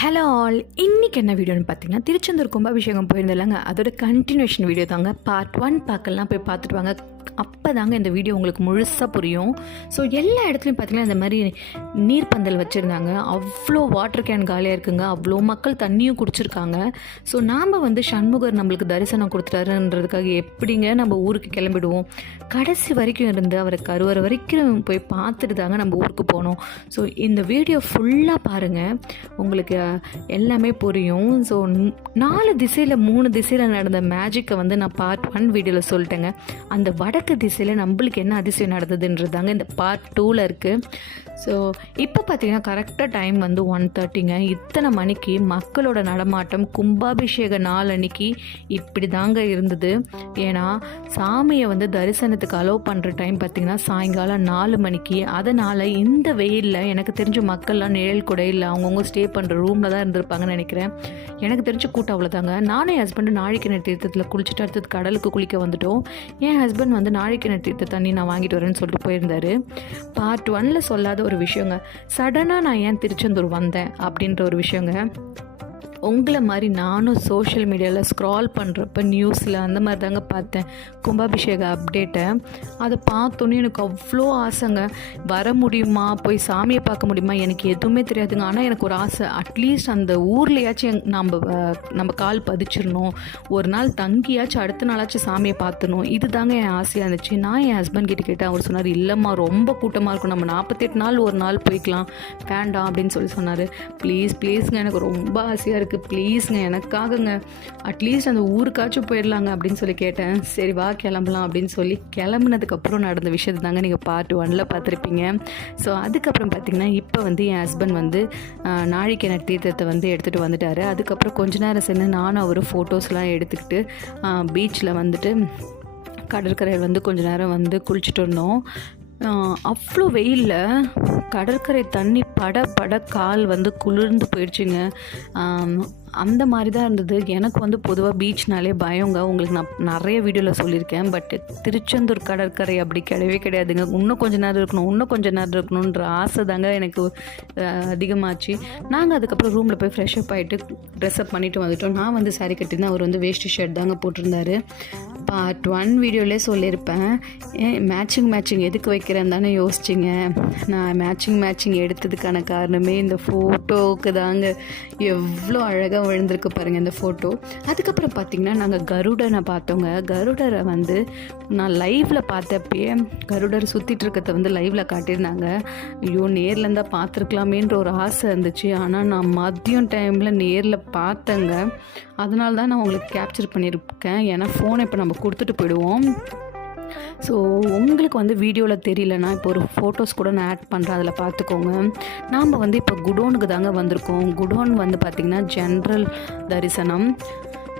Hello all, இன்றைக்கி என்ன வீடியோன்னு பார்த்தீங்கன்னா, திருச்செந்தூர் கும்பாபிஷேகம் போயிருந்தில்லங்க, அதோட கண்டினியூஷன் வீடியோ தாங்க. பார்ட் 1 பார்க்கலாம், போய் பார்த்துட்டு வாங்க. அப்போ தாங்க இந்த வீடியோ உங்களுக்கு முழுசாக புரியும். ஸோ எல்லா இடத்துலையும் பார்த்தீங்கன்னா இந்த மாதிரி நீர்ப்பந்தல் வச்சுருந்தாங்க. அவ்வளோ வாட்டர் கேன் காலியாக இருக்குங்க. அவ்வளோ மக்கள் தண்ணியும் குடிச்சிருக்காங்க. ஸோ நாம் சண்முகர் நம்மளுக்கு தரிசனம் கொடுத்துட்டாருன்றதுக்காக எப்படிங்க நம்ம ஊருக்கு கிளம்பிடுவோம்? கடைசி வரைக்கும் இருந்து அவரை கருவறை வரைக்கும் போய் பார்த்துட்டு தாங்க நம்ம ஊருக்கு போனோம். ஸோ இந்த வீடியோ ஃபுல்லாக பாருங்கள், உங்களுக்கு எல்லாமே புரியும். ஸோ 4 திசையில் 3 திசையில் நடந்த மேஜிக்கை நான் பார்ட் 1 வீடியோவில் சொல்லிட்டேங்க. அந்த வடக்கு திசையில் நம்மளுக்கு என்ன அதிசயம் நடந்ததுன்றதாங்க இந்த பார்ட் 2ல் இருக்குது. ஸோ இப்போ பார்த்தீங்கன்னா கரெக்டாக டைம் 1:30ங்க. இத்தனை மணிக்கு மக்களோட நடமாட்டம் கும்பாபிஷேக நாள் அன்னைக்கு இப்படி தாங்க இருந்தது. ஏன்னா சாமியை தரிசனத்துக்கு அலோவ் பண்ணுற டைம் பார்த்திங்கன்னா சாயங்காலம் 4 மணிக்கு. அதனால் இந்த வெயிலில் எனக்கு தெரிஞ்ச மக்கள்லாம் நிழல் கூட இல்லை, அவங்கவுங்க ஸ்டே பண்ணுற ரூமில் தான் இருந்திருப்பாங்கன்னு நினைக்கிறேன். எனக்கு தெரிஞ்ச கூட்டம் அவ்வளோதாங்க. நானும் என் ஹஸ்பண்டு நாழிக்கிணறு தீர்த்தத்தில் குளிச்சுட்டு அடுத்தது கடலுக்கு குளிக்க வந்துட்டோம். என் ஹஸ்பண்ட் நாழிக்கிணறு தீர்த்த தண்ணி நான் வாங்கிட்டு வரேன்னு சொல்லிட்டு போயிருந்தார். பார்ட் 1ல் சொல்லாத ஒரு விஷயங்க, சடனாக நான் ஏன் திருச்செந்தூர் வந்தேன் அப்படின்ற ஒரு விஷயங்க. உங்களை மாதிரி நானும் சோஷியல் மீடியாவில் ஸ்க்ரால் பண்ணுறப்ப நியூஸில் அந்த மாதிரி தாங்க பார்த்தேன் கும்பாபிஷேக அப்டேட்டை. அதை பார்த்தோன்னே எனக்கு அவ்வளோ ஆசைங்க. வர முடியுமா, போய் சாமியை பார்க்க முடியுமா, எனக்கு எதுவுமே தெரியாதுங்க. ஆனால் எனக்கு ஒரு ஆசை, அட்லீஸ்ட் அந்த ஊர்லேயாச்சும் நம்ம கால் பதிச்சிடணும், ஒரு நாள் தங்கியாச்சும் அடுத்த நாளாச்சும் சாமியை பார்த்துணும். இது தாங்க என் ஆசையாக இருந்துச்சு. நான் என் ஹஸ்பண்ட் கிட்ட கேட்டேன். அவர் சொன்னார், இல்லைம்மா ரொம்ப கூட்டமாக இருக்கும், நம்ம 48 நாள் ஒரு நாள் போய்க்கலாம், வேண்டாம் அப்படின்னு சொன்னார். ப்ளீஸ்ங்க, எனக்கு ரொம்ப ஆசையாக இருக்குது, ப்ளீஸ்ங்க எனக்காகங்க, அட்லீஸ்ட் அந்த ஊருக்காச்சும் போயிடலாங்க அப்படின்னு சொல்லி கேட்டேன். சரி வா கிளம்பலாம் அப்படின்னு சொல்லி கிளம்புனதுக்கப்புறம் நடந்த விஷயத்தை தாங்க நீங்கள் பார்ட் 1ல் பார்த்துருப்பீங்க. ஸோ அதுக்கப்புறம் பார்த்திங்கன்னா இப்போ என் ஹஸ்பண்ட் நாழிக்கிணறு தீர்த்தத்தை எடுத்துகிட்டு வந்துட்டார். அதுக்கப்புறம் கொஞ்ச நேரம் சேர்ந்து நானும் அவர் ஃபோட்டோஸ்லாம் எடுத்துக்கிட்டு பீச்சில் கடற்கரையில் கொஞ்ச நேரம் குளிச்சுட்டு இருந்தோம். அவ்வளோ வெயிலில் கடற்கரை தண்ணி பட கால் குளிர்ந்து போயிடுச்சுங்க. அந்த மாதிரி தான் இருந்தது. எனக்கு பொதுவாக பீச்னாலே பயங்க. உங்களுக்கு நான் நிறைய வீடியோவில் சொல்லியிருக்கேன். பட் திருச்செந்தூர் கடற்கரை அப்படி கிடையாதுங்க. இன்னும் கொஞ்சம் நேரம் இருக்கணுன்ற ஆசை தாங்க எனக்கு அதிகமாச்சு. நாங்கள் அதுக்கப்புறம் ரூமில் போய் ஃப்ரெஷ்அப் ஆகிட்டு ட்ரெஸ்அப் பண்ணிவிட்டு வந்துட்டோம். நான் சாரீ கட்டியிருந்தேன், அவர் வேஷ்டி ஷர்ட் தாங்க போட்டிருந்தாரு. பார்ட் 1 வீடியோவிலே சொல்லியிருப்பேன். மேட்சிங் எதுக்கு வைக்கிறேன்னு தானே யோசிச்சிங்க. நான் மேட்சிங் எடுத்ததுக்கான காரணமே இந்த ஃபோட்டோவுக்கு தாங்க. எவ்வளோ அழகாக விழுந்திருக்கு பாருங்கள் இந்த ஃபோட்டோ. அதுக்கப்புறம் பார்த்திங்கன்னா நாங்கள் கருடனை பார்த்தோங்க. கருடரை நான் லைவில் பார்த்தப்பயே கருடர் சுற்றிட்டு இருக்கிறத லைவில் காட்டியிருந்தாங்க. ஐயோ நேரில் இருந்தால் பார்த்துருக்கலாமேன்ற ஒரு ஆசை இருந்துச்சு. ஆனால் நான் மதியம் டைமில் நேரில் பார்த்தேங்க. அதனால தான் நான் உங்களுக்கு கேப்சர் பண்ணியிருக்கேன். ஏன்னா ஃபோனை இப்போ நம்ம கொடுத்துட்டு போயிடுவோம். ஸோ உங்களுக்கு வீடியோவில் தெரியலனா இப்போ ஒரு ஃபோட்டோஸ் கூட நான் ஆட் பண்ணுறேன், அதில் பார்த்துக்கோங்க. நாம் இப்போ குடோனுக்கு தாங்க வந்திருக்கோம். குடோன் பார்த்திங்கன்னா ஜென்ரல் தரிசனம்.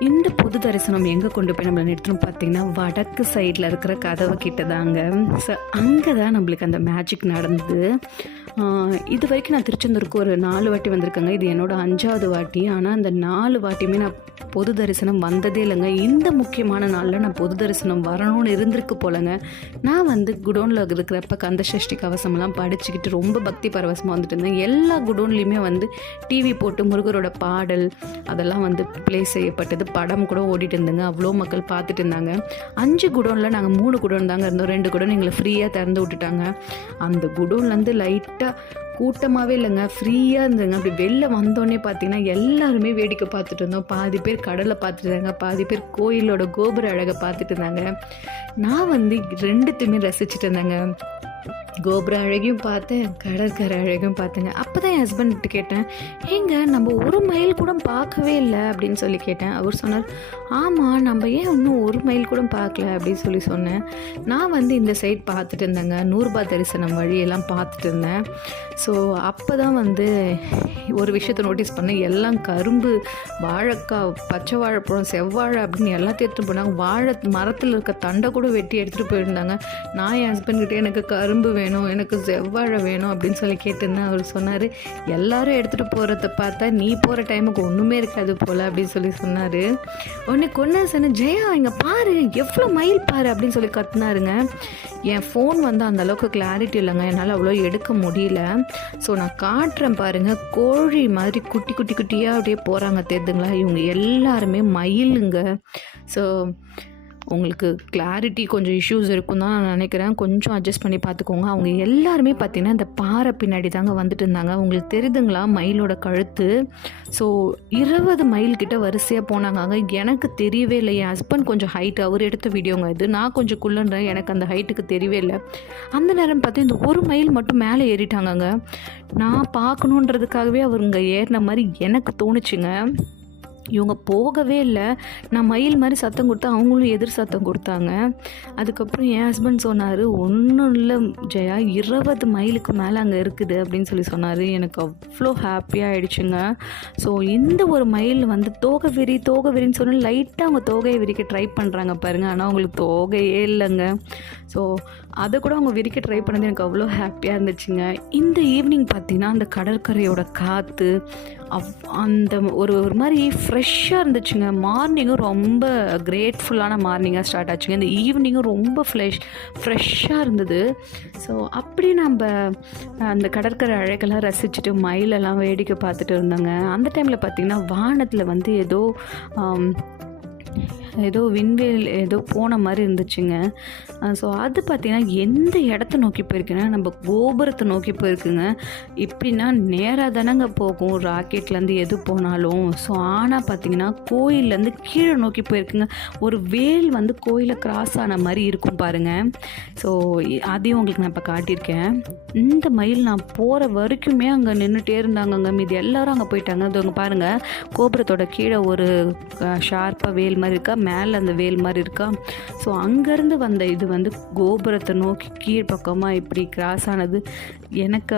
இந்த பொது தரிசனம் எங்கே கொண்டு போய் நம்மளை நிறுத்தணும் பார்த்திங்கன்னா வடக்கு சைடில் இருக்கிற கதவு கிட்ட தாங்க. ஸோ அங்கே தான் நம்மளுக்கு அந்த மேஜிக் நடந்தது. இது வரைக்கும் நான் திருச்செந்தூருக்கு ஒரு 4 வாட்டி வந்திருக்கேங்க. இது என்னோடய 5வது வாட்டி. ஆனால் அந்த 4 வாட்டியுமே நான் பொது தரிசனம் வந்ததே இல்லைங்க. இந்த முக்கியமான நாளில் நான் பொது தரிசனம் வரணும்னு இருந்திருக்கு போலங்க. நான் குடோனில் இருக்கிறப்ப கந்த சஷ்டி கவசமெல்லாம் படிச்சுக்கிட்டு ரொம்ப பக்தி பரவசமாக இருந்தேன். எல்லா குடோன்லேயுமே டிவி போட்டு முருகரோட பாடல் அதெல்லாம் ப்ளே செய்யப்பட்டது, படம் கூட ஓடிட்டு இருந்தேங்க. அவ்வளோ மக்கள் பார்த்துட்டு இருந்தாங்க. 5 குடோனில் நாங்கள் 3 குடோன் தாங்க இருந்தோம். 2 குடோன் எங்களை ஃப்ரீயாக திறந்து விட்டுட்டாங்க. அந்த குடோன்லேருந்து லைட்டாக கூட்டமாகவே இல்லைங்க, ஃப்ரீயாக இருந்ததுங்க. அப்படி வெளில வந்தோடனே பார்த்தீங்கன்னா எல்லாருமே வேடிக்கை பார்த்துட்டு இருந்தோம். பாதி பேர் கடலை பார்த்துட்டு இருந்தாங்க, பாதி பேர் கோயிலோட கோபுர அழகை பார்த்துட்டு இருந்தாங்க. நான் 2த்தையுமே ரசிச்சுட்டு இருந்தேங்க. கோபுர அழகையும் பார்த்தேன், கடற்கரை அழகையும் பார்த்தேங்க. அப்போ தான் என் ஹஸ்பண்ட்கிட்ட கேட்டேன், ஏங்க நம்ம 1 மைல் கூட பார்க்கவே இல்லை அப்படின்னு சொல்லி கேட்டேன். அவர் சொன்னார், ஆமாம் நம்ம ஏன் இன்னும் 1 மைல் கூட பார்க்கல அப்படின்னு சொல்லி சொன்னேன். நான் இந்த சைட் பார்த்துட்டு இருந்தேங்க, 100 ரூபாய் தரிசனம் வழியெல்லாம் பார்த்துட்டு இருந்தேன். ஸோ அப்போ தான் ஒரு விஷயத்தை நோட்டீஸ் பண்ணேன். எல்லாம் கரும்பு, வாழைக்காய், பச்சை வாழைப்பழம், செவ்வாழை அப்படின்னு எல்லாத்தையும் எடுத்துகிட்டு போனாங்க. வாழை மரத்தில் இருக்க தண்டை கூட வெட்டி எடுத்துகிட்டு போயிருந்தாங்க. நான் என் ஹஸ்பண்ட்கிட்டே எனக்கு கரும்பு வேணும் வேணும், எனக்கு செவ்வாழை வேணும் அப்படின்னு சொல்லி கேட்டிருந்தேன். அவர் சொன்னார், எல்லோரும் எடுத்துகிட்டு போகிறத பார்த்தா நீ போகிற டைமுக்கு ஒன்றுமே இருக்காது போல் அப்படின்னு சொல்லி சொன்னார். உடனே கொண்டா சொன்ன, ஜெயா இங்கே பாரு எவ்வளோ மயில் பாரு அப்படின்னு சொல்லி கத்துனாருங்க. என் ஃபோன் வந்து அந்தளவுக்கு கிளாரிட்டி இல்லைங்க, என்னால் அவ்வளோ எடுக்க முடியல. ஸோ நான் காட்டுறேன் பாருங்கள், கோழி மாதிரி குட்டி குட்டி குட்டியாக அப்படியே போகிறாங்க தெரியுதுங்களா. இவங்க எல்லாருமே மயிலுங்க. ஸோ உங்களுக்கு கிளாரிட்டி கொஞ்சம் இஷ்யூஸ் இருக்கும் தான் நான் நினைக்கிறேன், கொஞ்சம் அட்ஜஸ்ட் பண்ணி பார்த்துக்கோங்க. அவங்க எல்லாருமே பார்த்திங்கன்னா இந்த பாறை பின்னாடி தாங்க வந்துட்டு இருந்தாங்க. உங்களுக்கு தெரியுதுங்களா மயிலோட கழுத்து. ஸோ 20 மைல் கிட்ட வரிசையாக போனாங்க. எனக்கு தெரியவே இல்லை. என் ஹஸ்பண்ட் கொஞ்சம் ஹைட், அவர் எடுத்த வீடியோங்க இது. நான் கொஞ்சம் குள்ளன்றேன், எனக்கு அந்த ஹைட்டுக்கு தெரியவே இல்லை. அந்த நேரம் பார்த்து இந்த 1 மைல் மட்டும் மேலே ஏறிட்டாங்கங்க. நான் பார்க்கணுன்றதுக்காகவே அவருங்க ஏறின மாதிரி எனக்கு தோணுச்சுங்க. இவங்க போகவே இல்லை. நான் மயில் மாதிரி சத்தம் கொடுத்தா அவங்களும் எதிர் சத்தம் கொடுத்தாங்க. அதுக்கப்புறம் என் ஹஸ்பண்ட் சொன்னார், ஒன்றும் இல்லை ஜெயா, 20 மைலுக்கு மேலே அங்கே இருக்குது அப்படின்னு சொல்லி சொன்னார். எனக்கு அவ்வளோ ஹாப்பியாக ஆகிடுச்சுங்க. ஸோ இந்த ஒரு மயில் வந்து தோகை விரின்னு சொன்னால் லைட்டாக அவங்க தோகையை விரிக்க ட்ரை பண்ணுறாங்க பாருங்கள். ஆனால் அவங்களுக்கு தோகையே இல்லைங்க. ஸோ அதை கூட அவங்க விரிக்க ட்ரை பண்ணது எனக்கு அவ்வளோ ஹாப்பியாக இருந்துச்சுங்க. இந்த ஈவினிங் பார்த்திங்கன்னா அந்த கடற்கரையோட காற்று அந்த ஒரு மாதிரி ஃப்ரெஷ்ஷாக இருந்துச்சுங்க. மார்னிங்கும் ரொம்ப கிரேட்ஃபுல்லான மார்னிங்காக ஸ்டார்ட் ஆச்சுங்க. இந்த ஈவினிங்கும் ரொம்ப ஃப்ரெஷ்ஷாக இருந்தது. ஸோ அப்படி நம்ம அந்த கடற்கரை அழகெல்லாம் ரசிச்சுட்டு மயிலெல்லாம் வேடிக்கை பார்த்துட்டு இருந்தாங்க. அந்த டைமில் பார்த்திங்கன்னா வானத்தில் வந்து ஏதோ விண்வெளி ஏதோ போன மாதிரி இருந்துச்சுங்க. ஸோ அது பார்த்திங்கன்னா எந்த இடத்த நோக்கி போயிருக்குன்னா நம்ம கோபுரத்தை நோக்கி போயிருக்குங்க. இப்படின்னா நேராக தானேங்க போகும் ராக்கெட்லேருந்து எது போனாலும். ஸோ ஆனால் பார்த்திங்கன்னா கோயிலேருந்து கீழே நோக்கி போயிருக்குங்க. ஒரு வேல் வந்து கோயிலை கிராஸ் ஆன மாதிரி இருக்கும் பாருங்கள். ஸோ அதையும் உங்களுக்கு நான் இப்போ காட்டியிருக்கேன். இந்த மயில் நான் போகிற வரைக்குமே அங்கே நின்றுட்டே இருந்தாங்கங்க. மீது எல்லோரும் அங்கே போயிட்டாங்க. அது அங்கே பாருங்கள், கோபுரத்தோட கீழே ஒரு ஷார்ப்பாக வேல் மாதிரி இருக்கா, மேலே அந்த வேல் மாதிரி இருக்கா. ஸோ அங்கேருந்து வந்த இது வந்து கோபுரத்தை நோக்கி கீழ்ப்பக்கமாக இப்படி கிராஸ் ஆனது எனக்கு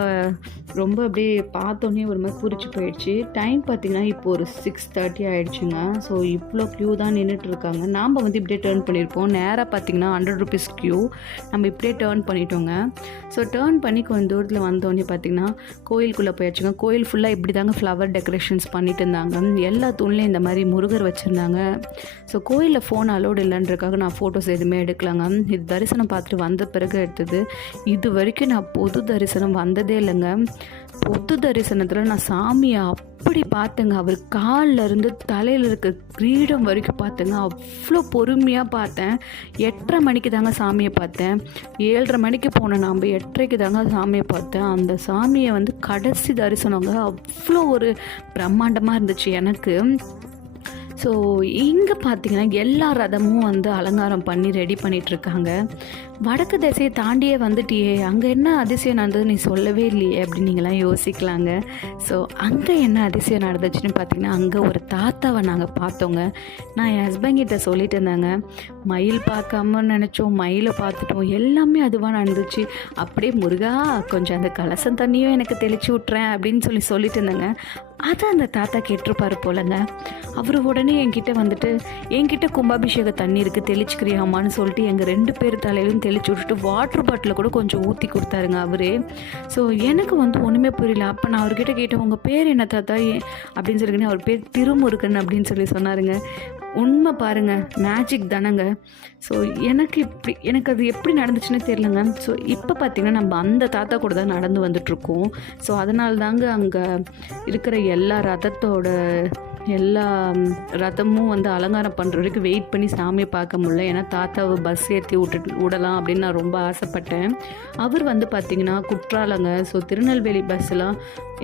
ரொம்ப அப்படியே பார்த்தோன்னே ஒரு மாதிரி குறிச்சு போயிடுச்சு. டைம் பார்த்திங்கன்னா இப்போ ஒரு 6:30 ஆகிடுச்சுங்க. ஸோ இவ்வளோ க்யூ தான் நின்றுட்டுருக்காங்க. நாம் வந்து இப்படியே டேர்ன் பண்ணியிருப்போம். நேராக பார்த்திங்கன்னா 100 rupees க்யூ. நம்ம இப்படியே டேர்ன் பண்ணிட்டோங்க. ஸோ டேர்ன் பண்ணி கொஞ்சம் தூரத்தில் வந்தோடனே பார்த்திங்கன்னா கோயிலுக்குள்ளே போயாச்சுங்க. கோயில் ஃபுல்லாக இப்படி தாங்க ஃப்ளவர் டெக்கரேஷன்ஸ் பண்ணிட்டு இருந்தாங்க. எல்லா தூண்லேயும் இந்த மாதிரி முருகர் வச்சுருந்தாங்க. ஸோ கோயிலில் ஃபோன் அலோடு இல்லைன்றக்காக நான் ஃபோட்டோஸ் எதுவுமே எடுக்கலாங்க. இது தரிசனம் பார்த்துட்டு வந்த பிறகு எடுத்தது. இது வரைக்கும் நான் பொது தரிசனம் வந்ததே இல்லைங்க. பொது தரிசனத்தில் நான் சாமியை அப்படி பார்த்தேங்க. அவர் காலில் இருந்து தலையில் இருக்க கிரீடம் வரைக்கும் பார்த்தேங்க. அவ்வளோ பொறுமையாக பார்த்தேன். 8:30 மணிக்கு தாங்க சாமியை பார்த்தேன். 7:30 மணிக்கு போனேன். நாம் 8:30க்கு தாங்க சாமியை பார்த்தேன். அந்த சாமியை வந்து கடைசி தரிசனங்க அவ்வளோ ஒரு பிரம்மாண்டமாக இருந்துச்சு எனக்கு. ஸோ இங்கே பார்த்தீங்கன்னா எல்லா ரதமும் வந்து அலங்காரம் பண்ணி ரெடி பண்ணிகிட்ருக்காங்க. வடக்கு திசையை தாண்டியே வந்துட்டியே, அங்கே என்ன அதிசயம் நடந்தது நீ சொல்லவே இல்லையே அப்படின்னு நீங்களாம் யோசிக்கலாங்க. ஸோ அங்கே என்ன அதிசயம் நடந்துச்சுன்னு பார்த்தீங்கன்னா, அங்கே ஒரு தாத்தாவை நாங்கள் பார்த்தோங்க. நான் என் ஹஸ்பண்ட் கிட்ட சொல்லிட்டு இருந்தாங்க, மயில் பார்க்காம நினச்சோம், மயிலை பார்த்துட்டோம், எல்லாமே அதுவாக நடந்துச்சு. அப்படியே முருகா கொஞ்சம் அந்த கலசம் தண்ணியும் எனக்கு தெளிச்சு விட்றேன் அப்படின்னு சொல்லிட்டு இருந்தாங்க. அதை அந்த தாத்தா கேட்டிருப்பாரு போலங்க. அவர் உடனே என்கிட்ட கும்பாபிஷேக தண்ணி இருக்குது தெளிச்சுக்கிறியாமான்னு சொல்லிட்டு எங்கள் 2 பேர் தலையிலும் தெளிச்சு விட்டுட்டு வாட்டர் பாட்டில் கூட கொஞ்சம் ஊற்றி கொடுத்தாருங்க அவரே. ஸோ எனக்கு வந்து ஒன்றுமே புரியல. அப்போ நான் அவர்கிட்ட கேட்டேன், உங்கள் பேர் என்ன தாத்தா அப்படின்னு சொல்லிக்கினே அவர் பேர் திருமுருகன் அப்படின்னு சொன்னாருங்க. உண்மை பாருங்கள், மேஜிக் தானேங்க. ஸோ எனக்கு அது எப்படி நடந்துச்சுன்னு தெரியலங்க. ஸோ இப்போ பார்த்திங்கன்னா நம்ம அந்த தாத்தா கூட தான் நடந்து வந்துட்ருக்கோம். ஸோ அதனால தாங்க அங்கே இருக்கிற எல்லா ரதமும் வந்து அலங்காரம் பண்ணுற வரைக்கும் வெயிட் பண்ணி சாமியை பார்க்க முடியல. ஏன்னா தாத்தாவை பஸ் ஏற்றி விடலாம் அப்படின்னு நான் ரொம்ப ஆசைப்பட்டேன். அவர் வந்து பார்த்திங்கன்னா குற்றாலங்க. ஸோ திருநெல்வேலி பஸ்ஸெலாம்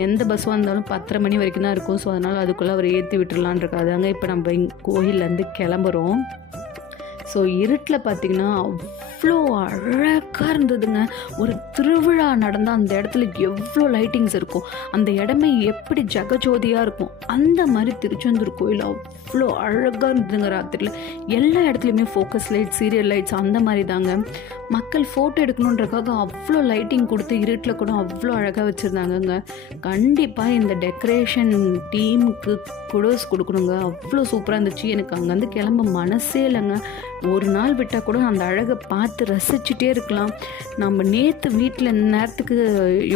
எந்த பஸ் வந்தாலும் 10:30 மணி வரைக்கும் தான் இருக்கும். ஸோ அதனால் அதுக்குள்ளே அவர் ஏற்றி விட்டுடலான் இருக்காதாங்க. இப்போ நம்ம கோயிலேருந்து கிளம்புறோம். ஸோ இருட்டில் பார்த்திங்கன்னா அவ்வளோ அழகாக இருந்ததுங்க. ஒரு திருவிழா நடந்தால் அந்த இடத்துல எவ்வளோ லைட்டிங்ஸ் இருக்கும், அந்த இடமே எப்படி ஜகஜோதியாக இருக்கும், அந்த மாதிரி திருச்செந்தூர் கோயில் அவ்வளோ அழகாக இருந்ததுங்க. ராத்திரியில் எல்லா இடத்துலையுமே ஃபோக்கஸ் லைட், சீரியல் லைட்ஸ் அந்த மாதிரி தாங்க. மக்கள் ஃபோட்டோ எடுக்கணுன்றக்காக அவ்வளோ லைட்டிங் கொடுத்து இருட்டில் கூட அவ்வளோ அழகாக வச்சுருந்தாங்கங்க. கண்டிப்பாக இந்த டெக்கரேஷன் டீமுக்கு குடோஸ் கொடுக்கணுங்க. அவ்வளோ சூப்பராக இருந்துச்சு. எனக்கு அங்கேருந்து கிளம்ப மனசே இல்லைங்க. ஒரு நாள் விட்டால் கூட அந்த அழகை பார்த்து ரசிச்சுட்டே இருக்கலாம். நம்ம நேற்று வீட்டில் இந்த நேரத்துக்கு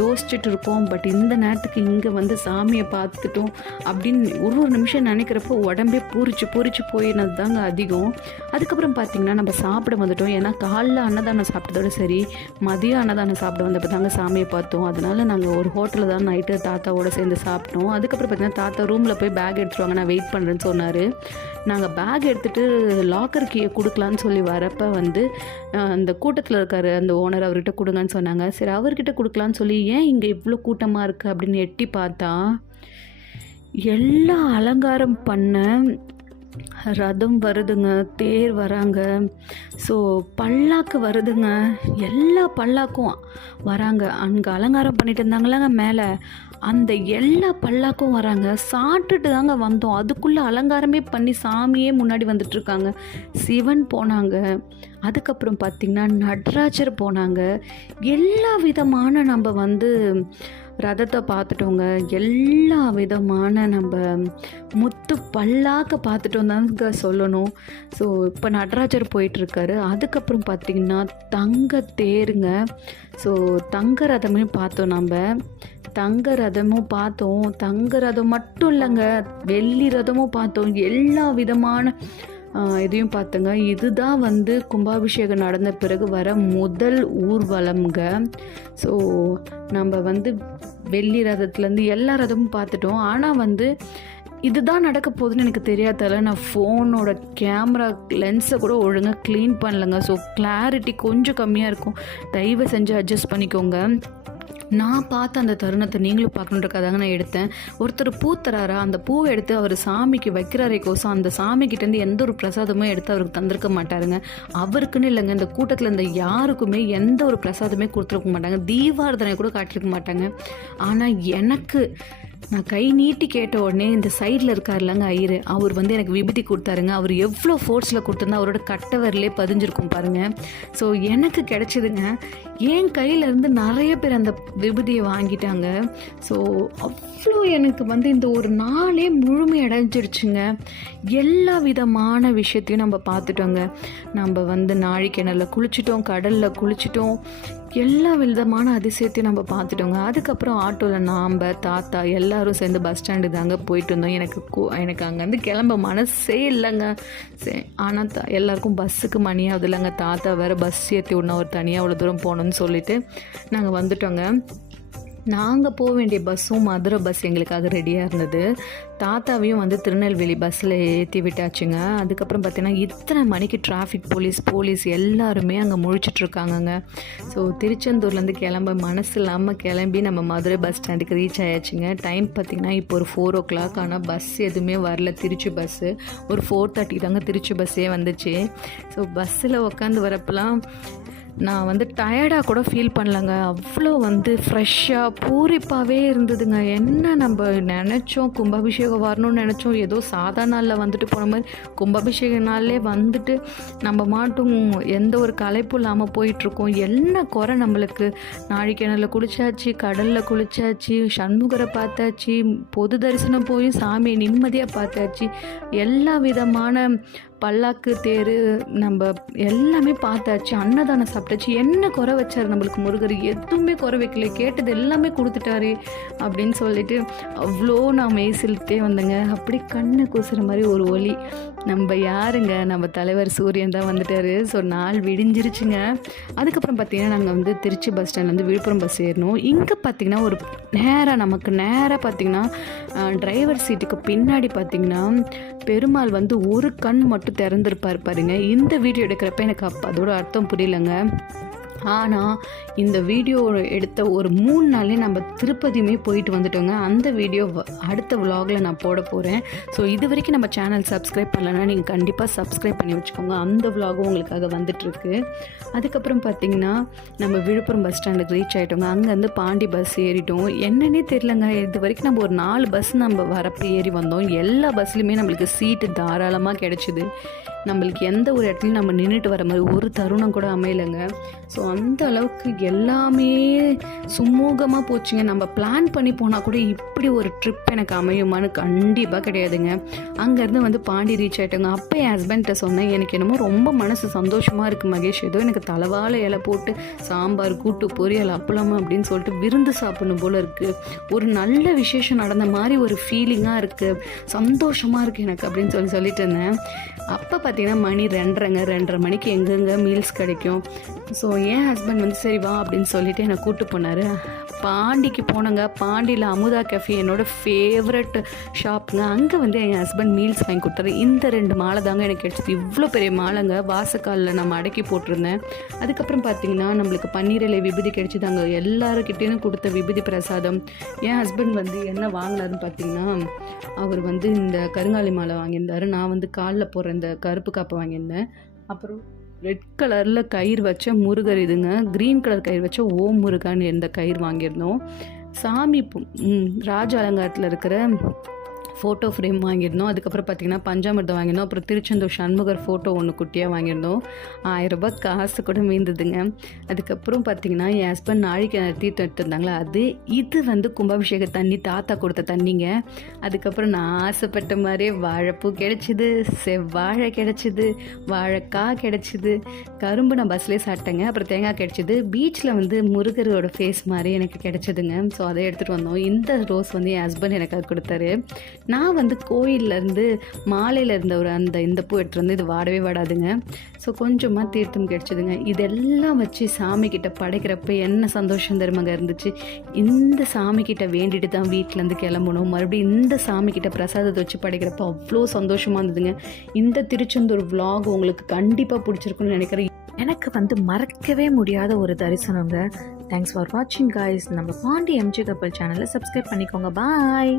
யோசிச்சுட்டு இருக்கோம், பட் இந்த நேரத்துக்கு இங்கே வந்து சாமியை பார்த்துட்டோம் அப்படின்னு ஒரு நிமிஷம் நினைக்கிறப்போ உடம்பே பூரிச்சு போயினது தாங்க அதிகம். அதுக்கப்புறம் பார்த்திங்கன்னா நம்ம சாப்பிட வந்துட்டோம். ஏன்னா காலைல அன்னதானம் சாப்பிட்டதோட சரி, மதியம் அன்னதானம் சாப்பிட வந்தப்போ தாங்க சாமியை பார்த்தோம். அதனால நாங்கள் ஒரு ஹோட்டலில் தான் நைட்டு தாத்தாவோட சேர்ந்து சாப்பிட்டோம். அதுக்கப்புறம் பார்த்திங்கன்னா தாத்தா ரூமில் போய் பேக் எடுத்துருவாங்க, நான் வெயிட் பண்ணுறேன்னு சொன்னார். நாங்கள் பேக் எடுத்துகிட்டு லாக்கர் கீயை கொடுக்கலான்னு சொல்லி வரப்போ வந்து அந்த கூட்டத்தில் இருக்கார் அந்த ஓனர், அவர்கிட்ட கொடுங்கன்னு சொன்னாங்க. சரி அவர்கிட்ட கொடுக்கலான்னு சொல்லி ஏன் இங்கே இவ்வளோ கூட்டமாக இருக்குது அப்படின்னு எட்டி பார்த்தா எல்லா அலங்காரம் பண்ண ரதம் வருதுங்க, தேர் வராங்க, ஸோ பல்லாக்கு வருதுங்க, எல்லா பல்லாக்கும் வராங்க. அங்கே அலங்காரம் பண்ணிட்டு இருந்தாங்களாங்க மேலே, அந்த எல்லா பல்லாக்கும் வராங்க. சாப்பிட்டுட்டு தாங்க வந்தோம், அதுக்குள்ளே அலங்காரமே பண்ணி சாமியே முன்னாடி வந்துட்டுருக்காங்க. சிவன் போனாங்க, அதுக்கப்புறம் பார்த்திங்கன்னா நடராஜர் போனாங்க. எல்லா விதமான நம்ம வந்து ரதத்தை பார்த்துட்டோங்க. எல்லா விதமான நம்ம முத்து பல்லாக்க பார்த்துட்டோம் தாங்க சொல்லணும். ஸோ இப்போ நடராஜர் போயிட்டுருக்காரு. அதுக்கப்புறம் பார்த்திங்கன்னா தங்க தேருங்க. ஸோ தங்க ரதமே பார்த்தோம். நம்ம தங்க ரதமும் பார்த்தோம். தங்க ரதம் மட்டும் இல்லைங்க, வெள்ளி ரதமும் பார்த்தோம். எல்லா விதமான இதையும் பார்த்துங்க. இதுதான் வந்து கும்பாபிஷேகம் நடந்த பிறகு வர முதல் ஊர்வலம்ங்க. ஸோ நம்ம வந்து வெள்ளி ரதத்துலேருந்து எல்லா ரதமும் பார்த்துட்டோம். ஆனால் வந்து இதுதான் நடக்க போகுதுன்னு எனக்கு தெரியாதால நான் ஃபோனோட கேமரா லென்ஸை கூட ஒழுங்காக க்ளீன் பண்ணலைங்க. ஸோ கிளாரிட்டி கொஞ்சம் கம்மியாக இருக்கும், தயவு செஞ்சு அட்ஜஸ்ட் பண்ணிக்கோங்க. நான் பார்த்த அந்த தருணத்தை நீங்களும் பார்க்கணுன்றக்காக நான் எடுத்தேன். ஒருத்தர் பூ தராரா, அந்த பூவை எடுத்து அவர் சாமிக்கு வைக்கிறாரே கோசம் அந்த சாமிக்கிட்டேருந்து எந்த ஒரு பிரசாதமும் எடுத்து அவருக்கு தந்திருக்க மாட்டாருங்க. அவருக்குன்னு இல்லைங்க, இந்த கூட்டத்தில் இந்த யாருக்குமே எந்த ஒரு பிரசாதமே கொடுத்துருக்க மாட்டாங்க, தீபாரதனை கூட காட்டிருக்க மாட்டாங்க. ஆனால் எனக்கு நான் கை நீட்டி கேட்ட உடனே இந்த சைடில் இருக்கார்லங்க ஐயரு, அவர் வந்து எனக்கு விபூதி கொடுத்தாருங்க. அவர் எவ்வளோ ஃபோர்ஸில் கொடுத்துருந்தா அவரோட கட்டை வரலே பதிஞ்சிருக்கும் பாருங்கள். ஸோ எனக்கு கிடைச்சிதுங்க. என் கையிலேருந்து நிறைய பேர் அந்த விபூதியை வாங்கிட்டாங்க. ஸோ அவ்வளோ எனக்கு வந்து இந்த ஒரு நாளே முழுமை அடைஞ்சிருச்சுங்க. எல்லா விதமான விஷயத்தையும் நம்ம பார்த்துட்டோங்க. நம்ம வந்து நாழிக்கிணறில் குளிச்சிட்டோம், கடலில் குளிச்சிட்டோம், எல்லா விதமான அதிசயத்தையும் நம்ம பார்த்துட்டோங்க. அதுக்கப்புறம் ஆட்டோவில் நாம் தாத்தா எல்லோரும் சேர்ந்து பஸ் ஸ்டாண்டு தாங்க போயிட்டு இருந்தோம். எனக்கு அங்கேருந்து கிளம்ப மனசே இல்லைங்க. சரி, ஆனால் எல்லாருக்கும் பஸ்ஸுக்கு மணி ஆகுது இல்லைங்க. தாத்தா வேறு பஸ் ஏற்றி விடணும், அவர் தனியாக அவ்வளோ தூரம் போகணுன்னு சொல்லிட்டு நாங்கள் வந்துட்டோங்க. நாங்கள் போக வேண்டிய பஸ்ஸும் மதுரை பஸ் எங்களுக்காக ரெடியாக இருந்தது. தாத்தாவையும் வந்து திருநெல்வேலி பஸ்ஸில் ஏற்றி விட்டாச்சுங்க. அதுக்கப்புறம் பார்த்திங்கன்னா இத்தனை மணிக்கு டிராஃபிக் போலீஸ் எல்லாருமே அங்கே முழிச்சிட்ருக்காங்கங்க. ஸோ திருச்செந்தூர்லேருந்து கிளம்ப மனசு இல்லாமல் கிளம்பி நம்ம மதுரை பஸ் ஸ்டாண்டுக்கு ரீச் ஆயாச்சுங்க. டைம் பார்த்திங்கன்னா இப்போ ஒரு 4 o'clock. ஆனால் பஸ் எதுவுமே வரல, திருச்சி பஸ்ஸு ஒரு 4:30 தாங்க திருச்சி பஸ்ஸே வந்துச்சு. ஸோ பஸ்ஸில் உட்காந்து வரப்பெல்லாம் நான் வந்து டயர்டாக கூட ஃபீல் பண்ணலங்க. அவ்வளோ வந்து ஃப்ரெஷ்ஷாக பூரிப்பாகவே இருந்ததுங்க. என்ன நம்ம நினச்சோம் கும்பாபிஷேகம் வரணும்னு நினச்சோம், ஏதோ சாதா நாளில் வந்துட்டு போன மாதிரி கும்பாபிஷேக நாள்லே வந்துட்டு நம்ம மாட்டும் எந்த ஒரு களைப்பும் இல்லாமல் போயிட்டுருக்கோம். என்ன குறை நம்மளுக்கு? நாழிக்கிணறில் குளிச்சாச்சு, கடலில் குளிச்சாச்சு, சண்முகரை பார்த்தாச்சு, பொது தரிசனம் போய் சாமியை நிம்மதியாக பார்த்தாச்சு, எல்லா விதமான பல்லாக்கு தேர் நம்ம எல்லாமே பார்த்தாச்சு, அன்னதானம் சாப்பிட்டாச்சு. என்ன குறை வச்சார் நம்மளுக்கு முருகர்? எதுவுமே குறை வைக்கல, கேட்டது எல்லாமே கொடுத்துட்டாரு அப்படின்னு சொல்லிட்டு அவ்வளோ நான் மெய்சிலிட்டே வந்தேங்க. அப்படி கண்ணு கூசுகிற மாதிரி ஒரு ஒளி. நம்ம யாருங்க, நம்ம தலைவர் சூரியன் தான் வந்துட்டார். ஸோ நாள் விடிஞ்சிருச்சுங்க. அதுக்கப்புறம் பார்த்திங்கன்னா நாங்கள் வந்து திருச்சி பஸ் ஸ்டாண்ட்லேருந்து விழுப்புரம் பஸ் ஏறணும். இங்கே பார்த்திங்கன்னா ஒரு நமக்கு நேராக பார்த்திங்கன்னா டிரைவர் சீட்டுக்கு பின்னாடி பார்த்திங்கன்னா பெருமாள் வந்து ஒரு கண் மட்டும் திறந்துருப்பார் பாருங்க. இந்த வீடியோ எடுக்கிறப்ப எனக்கு அதோட அர்த்தம் புரியலைங்க. ஆனால் இந்த வீடியோ எடுத்த ஒரு 3 நாள்லேயே நம்ம திருப்பதியுமே போயிட்டு வந்துட்டோங்க. அந்த வீடியோ அடுத்த விலாகில் நான் போட போகிறேன். ஸோ இது வரைக்கும் நம்ம சேனல் சப்ஸ்கிரைப் பண்ணலன்னா நீங்கள் கண்டிப்பாக சப்ஸ்கிரைப் பண்ணி வச்சுக்கோங்க. அந்த விலாகும் உங்களுக்காக வந்துட்டுருக்கு. அதுக்கப்புறம் பார்த்திங்கன்னா நம்ம விழுப்புரம் பஸ் ஸ்டாண்டுக்கு ரீச் ஆகிட்டோங்க. அங்கேருந்து பாண்டி பஸ் ஏறிட்டோம். என்னன்னே தெரிலங்க, இது வரைக்கும் நம்ம ஒரு 4 பஸ் நம்ம வரப்போ ஏறி வந்தோம். எல்லா பஸ்லையுமே நம்மளுக்கு சீட்டு தாராளமாக கிடச்சிது. நம்மளுக்கு எந்த ஒரு இடத்துலையும் நம்ம நின்றுட்டு வர மாதிரி ஒரு தருணம் கூட அமையலைங்க. ஸோ அந்த அளவுக்கு எல்லாமே சுமூகமாக போச்சுங்க. நம்ம பிளான் பண்ணி போனால் கூட இப்படி ஒரு ட்ரிப் எனக்கு அமையுமான்னு கண்டிப்பாக கிடையாதுங்க. அங்கேருந்து வந்து பாண்டி ரீச் ஆகிட்டோங்க. அப்போ என் ஹஸ்பண்ட்டை சொன்னேன், எனக்கு என்னமோ ரொம்ப மனசு சந்தோஷமாக இருக்குது மகேஷ், ஏதோ எனக்கு தலைவாழை இலை போட்டு சாம்பார் கூட்டு பொரியல் அப்பளம் அப்படின்னு சொல்லிட்டு விருந்து சாப்பிடணும் போல் இருக்குது, ஒரு நல்ல விசேஷம் நடந்த மாதிரி ஒரு ஃபீலிங்காக இருக்குது, சந்தோஷமாக இருக்குது எனக்கு அப்படின்னு சொல்லிட்டு இருந்தேன். அப்போ பார்த்தீங்கன்னா மணி 2:30 மணிக்கு எங்கெங்கே மீல்ஸ் கிடைக்கும். ஸோ என் ஹஸ்பண்ட் வந்து சரி வா அப்படின்னு சொல்லிட்டு என்னை கூப்பிட்டு போனார். பாண்டிக்கு போனேங்க. பாண்டியில் அமுதா கேஃபே என்னோட ஃபேவரட் ஷாப்புங்க. அங்கே வந்து என் ஹஸ்பண்ட் மீல்ஸ் வாங்கி கொடுத்தாரு. இந்த 2 மாலை தாங்க எனக்கு கிடைச்சிது. இவ்வளோ பெரிய மாலைங்க, வாசக்காலில் நம்ம அடக்கி போட்டிருந்தேன். அதுக்கப்புறம் பார்த்தீங்கன்னா நம்மளுக்கு பன்னீர் இலை விபூதி கிடைச்சிதாங்க. எல்லாருக்கிட்டேயும் கொடுத்த விபூதி பிரசாதம். என் ஹஸ்பண்ட் வந்து என்ன வாங்கினாருன்னு பார்த்தீங்கன்னா, அவர் வந்து இந்த கருங்காலி மாலை வாங்கியிருந்தார். நான் வந்து காலில் போடுற இந்த கருப்பு காப்பை வாங்கியிருந்தேன். அப்புறம் ரெட் கலரில் கயிறு வச்ச முருகர் இதுங்க, க்ரீன் கலர் கயிறு வச்ச ஓம் முருகான்னு இந்த கயிறு வாங்கியிருந்தோம். சாமி ராஜ அலங்காரத்தில் இருக்கிற ஃபோட்டோ ஃப்ரேம் வாங்கியிருந்தோம். அதுக்கப்புறம் பார்த்திங்கன்னா பஞ்சாமிர்தம் வாங்கியிருந்தோம். அப்புறம் திருச்செந்தூர் சண்முகர் ஃபோட்டோ ஒன்று குட்டியாக வாங்கியிருந்தோம். 1000 ரூபாய் காசு கூட மீந்ததுங்க. அதுக்கப்புறம் பார்த்திங்கன்னா என் ஹஸ்பண்ட் நாளைக்கு தீர்த்தம் எடுத்துருந்தாங்களா, இது வந்து கும்பாபிஷேக தண்ணி, தாத்தா கொடுத்த தண்ணிங்க. அதுக்கப்புறம் நான் ஆசைப்பட்ட மாதிரியே வாழைப்பூ கிடச்சிது, செவ்வாழை கிடச்சிது, வாழைக்காய் கிடச்சிது, கரும்பு நான் பஸ்லேயே சாப்பிட்டேங்க. அப்புறம் தேங்காய் கிடச்சிது. பீச்சில் வந்து முருகரோட ஃபேஸ் மாதிரி எனக்கு கிடச்சிதுங்க. ஸோ அதை எடுத்துகிட்டு வந்தோம். இந்த ரோஸ் வந்து என் ஹஸ்பண்ட் எனக்கு அது கொடுத்தாரு. நான் வந்து கோயிலேருந்து மாலையில் இருந்த இந்த பூ எடுத்துகிட்டு வந்து, இது வாடவே வாடாதுங்க. ஸோ கொஞ்சமாக தீர்த்தம் கிடச்சிதுங்க. இதெல்லாம் வச்சு சாமிக்கிட்ட படைக்கிறப்ப என்ன சந்தோஷம் தருமாங்க இருந்துச்சு. இந்த சாமிக்கிட்ட வேண்டிட்டு தான் வீட்டிலேருந்து கிளம்பணும். மறுபடியும் இந்த சாமிக்கிட்ட பிரசாதத்தை வச்சு படைக்கிறப்ப அவ்வளோ சந்தோஷமாக இருந்ததுங்க. இந்த திருச்செந்தூர் vlog உங்களுக்கு கண்டிப்பாக பிடிச்சிருக்குன்னு நினைக்கிறேன். எனக்கு வந்து மறக்கவே முடியாத ஒரு தரிசனங்க. தேங்க்ஸ் ஃபார் வாட்சிங் காய்ஸ். நம்ம பாண்டி எம்ஜி கப்பல் சேனலை சப்ஸ்கிரைப் பண்ணிக்கோங்க. பாய்.